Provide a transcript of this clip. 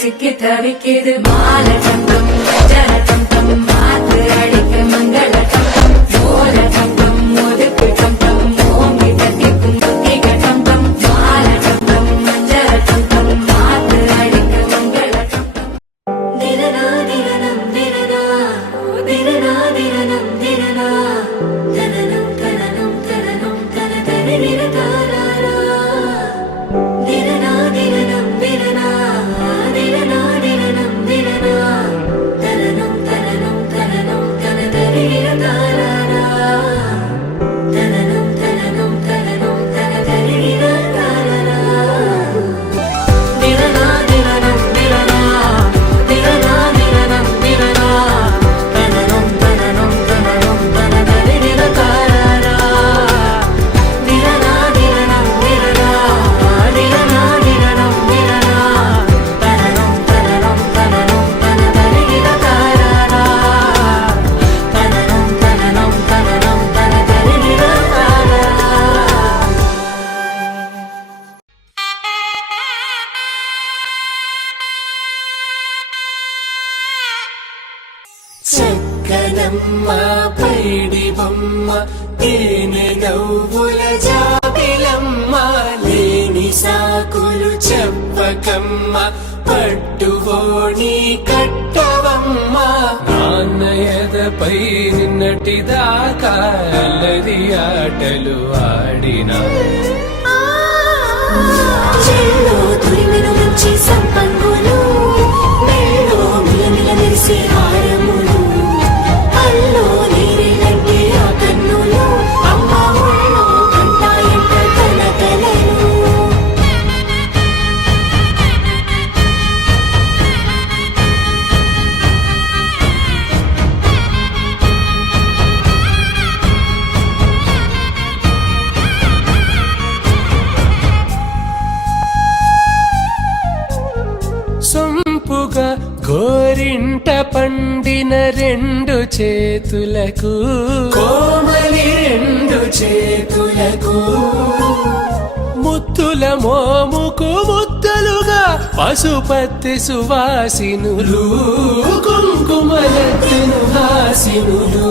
சிக்கி தவிக்கிது மால சந்தம் ஜல சந்தம் மாத்து அடிக்க மங்கள சந்தம் சோல சந்தம் ஒதுக்கு சந்தம் ஓங்கி தட்டிக்கும் குத்திக சந்தம் மால சந்தம் மஞ்சள சந்தம் மாத்து அடிக்க மங்கள சந்தம் திரனா திரனம் திரனா திரனா திரனம் திரனா தனனம் தனனம் தனனம் தன தனிர தாராரா திரனா திரனம் திரனா திரனா திரனம் திரனா தனனம் தனனம் தனனம் தன தனிர தாராரா தனனம் தனனம் தனனம் தன தனிர தாராரா திரனா திரனம் திரனா திரனா திரனம் திரனா தனனம் தனனம் தனனம் தன தனிர தாராரா திரனா திரனம் திரனா திரனா திரனம் திரனா தனனம் தனனம் தனனம் தன தனிர தாராரா தனனம் தனனம் தனனம் தன தனிர தாராரா చక్కనమ్మ పైడి బొమ్మ తేనె నవ్వుల జాబిలమ్మ లేని సాకులు చెప్పకమ్మ పట్టువోణి కట్టవమ్మ నాన్నయదపై నిన్నటిదాకా అల్లరి ఆటలు ఆడినా చెల్లో తురిమెను మంచి సంపంగులు మెల్లో మిలమిల మెరిసే హారములు అల్లో నీరేలంటే ఆ కన్నులు అమ్మ ఒళ్ళో కంటాయంట కలకలను సొంపుగా గోరింట పండిన రెండు చేతులకు కోమలి రెండు చేతులకు ముత్తుల మోముకు ముద్దలుగా పశుపతి సువాసినులు కుంకుమలెత్తును హాసినులు